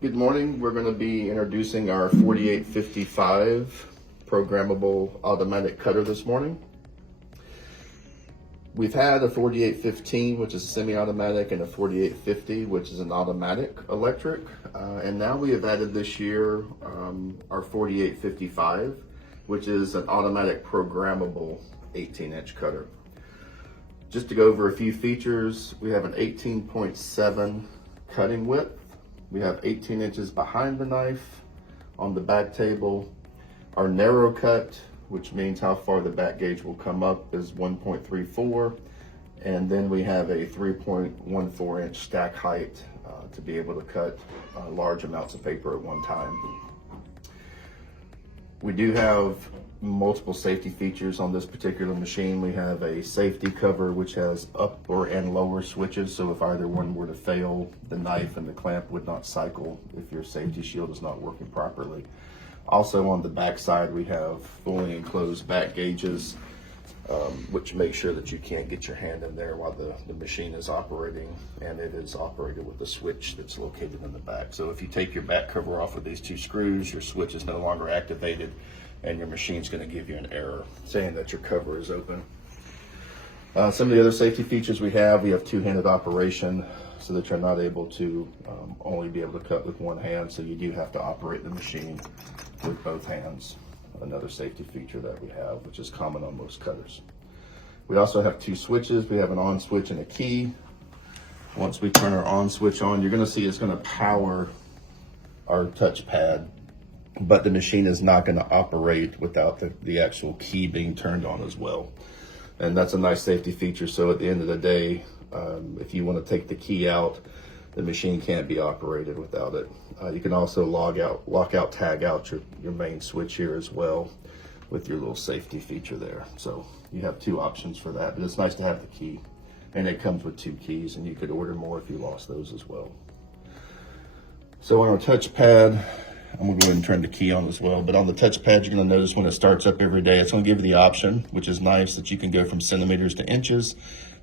Good morning. We're going to be introducing our 4855 programmable automatic cutter this morning. We've had a 4815, which is semi-automatic, and a 4850, which is an automatic electric. And now we have added this year our 4855, which is an automatic programmable 18-inch cutter. Just to go over a few features, we have an 18.7 cutting width. We have 18 inches behind the knife on the back table. Our narrow cut, which means how far the back gauge will come up, is 1.34. And then we have a 3.14 inch stack height to be able to cut large amounts of paper at one time. We do have multiple safety features on this particular machine. We have a safety cover which has upper and lower switches, so if either one were to fail, the knife and the clamp would not cycle if your safety shield is not working properly. Also on the back side we have fully enclosed back gauges, which make sure that you can't get your hand in there while the machine is operating, and it is operated with a switch that's located in the back. So if you take your back cover off with these two screws, your switch is no longer activated and your machine's going to give you an error saying that your cover is open. Some of the other safety features we have two-handed operation so that you're not able to only be able to cut with one hand, so you do have to operate the machine with both hands. Another safety feature that we have, which is common on most cutters. We also have two switches. We have an on switch and a key. Once we turn our on switch on, you're going to see it's going to power our touchpad, but the machine is not going to operate without the actual key being turned on as well. And that's a nice safety feature. So at the end of the day, if you want to take the key out, the machine can't be operated without it. You can also lock out, tag out your main switch here as well with your little safety feature there. So you have two options for that, but it's nice to have the key. And it comes with two keys, and you could order more if you lost those as well. So on our touchpad, I'm gonna go ahead and turn the key on as well, but on the touchpad, you're gonna notice when it starts up every day, it's gonna give you the option, which is nice, that you can go from centimeters to inches,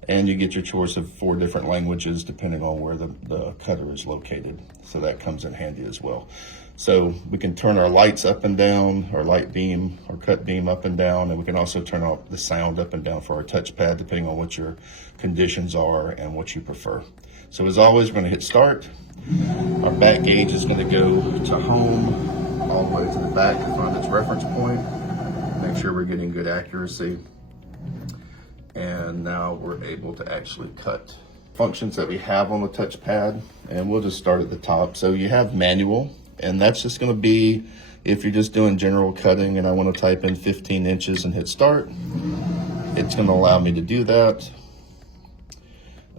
and you get your choice of 4 different languages depending on where the cutter is located. So that comes in handy as well. So we can turn our lights up and down, our light beam, our cut beam up and down, and we can also turn off the sound up and down for our touchpad depending on what your conditions are and what you prefer. So as always, we're gonna hit start. Our back gauge is gonna go to home, all the way to the back to find its reference point. Make sure we're getting good accuracy. And now we're able to actually cut. Functions that we have on the touchpad, and we'll just start at the top. So you have manual, and that's just gonna be if you're just doing general cutting and I wanna type in 15 inches and hit start, it's gonna allow me to do that.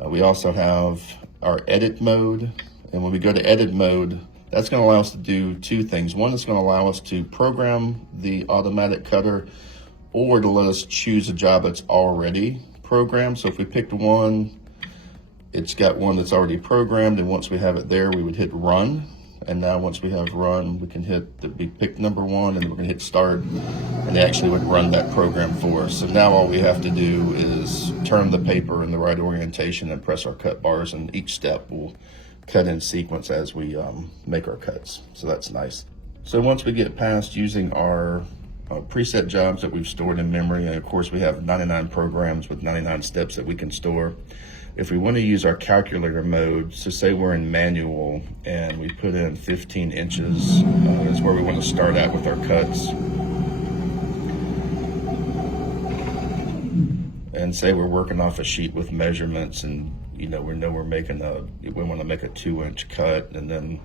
We also have our edit mode, and when we go to edit mode, that's gonna allow us to do 2 things. One, it's gonna allow us to program the automatic cutter, or to let us choose a job that's already programmed. So if we picked one, it's got one that's already programmed, and once we have it there, we would hit run. And now once we have run, we can we pick number 1, and we're gonna hit start, and it actually would run that program for us. So now all we have to do is turn the paper in the right orientation and press our cut bars, and each step will cut in sequence as we make our cuts. So that's nice. So once we get past using our preset jobs that we've stored in memory, and of course we have 99 programs with 99 steps that we can store. If we want to use our calculator mode, so say we're in manual and we put in 15 inches is where we want to start at with our cuts. And say we're working off a sheet with measurements, and we know we want to make a 2-inch cut, and then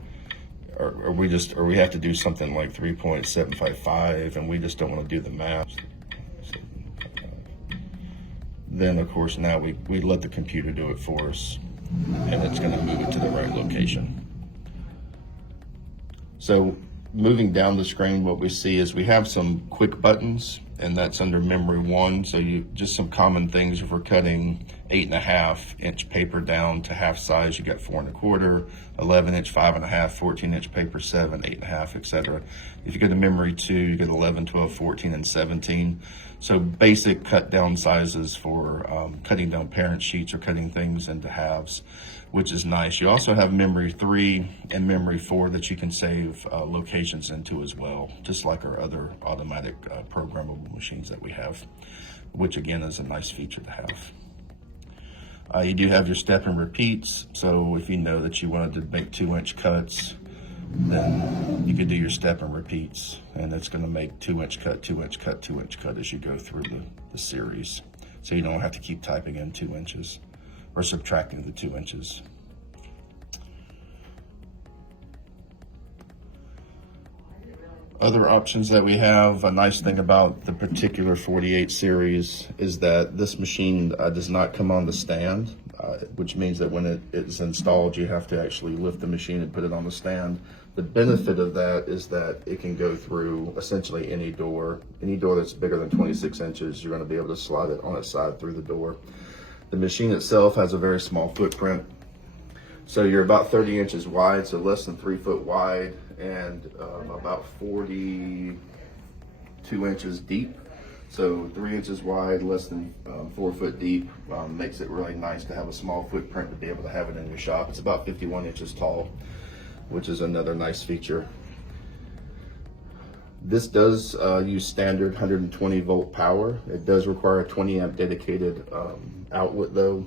or we have to do something like 3.755 and we just don't want to do the math. Then of course now we let the computer do it for us, and it's going to move it to the right location. So moving down the screen, what we see is we have some quick buttons. and that's under memory 1. So you just some common things if we're cutting 8.5-inch paper down to half size, you got 4 1/4, 11-inch, 5.5, 14-inch paper 7, 8.5, etc. If you go to memory 2, you get 11, 12, 14, and 17. So basic cut down sizes for cutting down parent sheets or cutting things into halves, which is nice. You also have memory 3 and memory 4 that you can save locations into as well, just like our other automatic programmable machines that we have, which again is a nice feature to have. You do have your step and repeats, so if you know that you wanted to make 2-inch cuts, then you could do your step and repeats, and it's going to make 2-inch cut, 2-inch cut, 2-inch cut as you go through the series. So you don't have to keep typing in 2 inches or subtracting the 2 inches. Other options that we have, a nice thing about the particular 48 series is that this machine does not come on the stand, which means that when it is installed, you have to actually lift the machine and put it on the stand. The benefit of that is that it can go through essentially any door that's bigger than 26 inches, you're going to be able to slide it on its side through the door. The machine itself has a very small footprint. So you're about 30 inches wide, so less than 3 foot wide, and about 42 inches deep. So 3 inches wide, less than 4 foot deep, makes it really nice to have a small footprint to be able to have it in your shop. It's about 51 inches tall, which is another nice feature. This does use standard 120 volt power. It does require a 20 amp dedicated outlet though,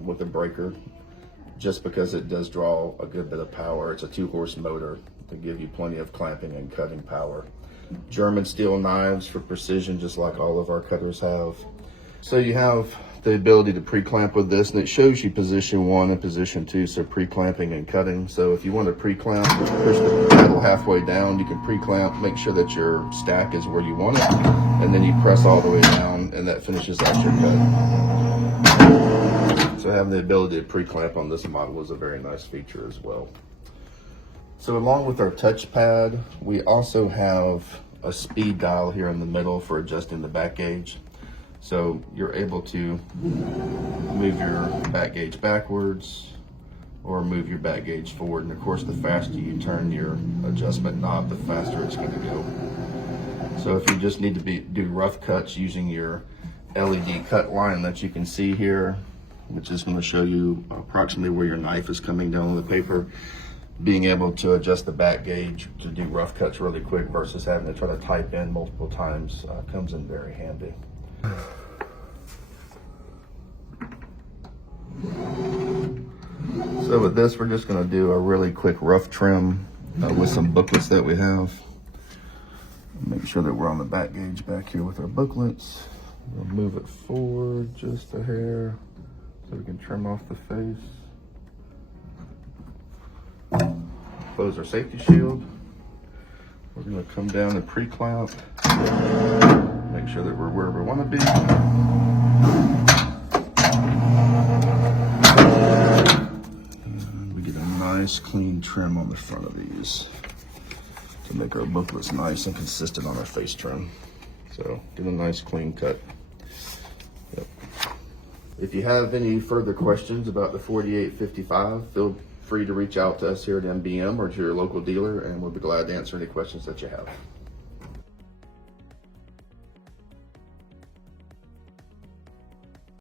with a breaker, just because it does draw a good bit of power. It's a 2-horse motor to give you plenty of clamping and cutting power. German steel knives for precision, just like all of our cutters have. So you have the ability to pre-clamp with this, and it shows you position 1 and position 2, so pre-clamping and cutting. So if you want to pre-clamp, push the pedal halfway down, you can pre-clamp, make sure that your stack is where you want it, and then you press all the way down, and that finishes out your cut. So having the ability to pre-clamp on this model is a very nice feature as well. So along with our touchpad, we also have a speed dial here in the middle for adjusting the back gauge. So you're able to move your back gauge backwards or move your back gauge forward. And of course, the faster you turn your adjustment knob, the faster it's going to go. So if you just need to do rough cuts using your LED cut line that you can see here, which is going to show you approximately where your knife is coming down on the paper, being able to adjust the back gauge to do rough cuts really quick versus having to try to type in multiple times comes in very handy. So with this, we're just going to do a really quick rough trim with some booklets that we have. Make sure that we're on the back gauge back here with our booklets. We'll move it forward just a hair so we can trim off the face. Close our safety shield. We're going to come down and pre-clamp. Make sure that we're where we want to be. And we get a nice clean trim on the front of these to make our booklets nice and consistent on our face trim. So get a nice clean cut. Yep. If you have any further questions about the 4855, feel free to reach out to us here at MBM or to your local dealer, and we'll be glad to answer any questions that you have.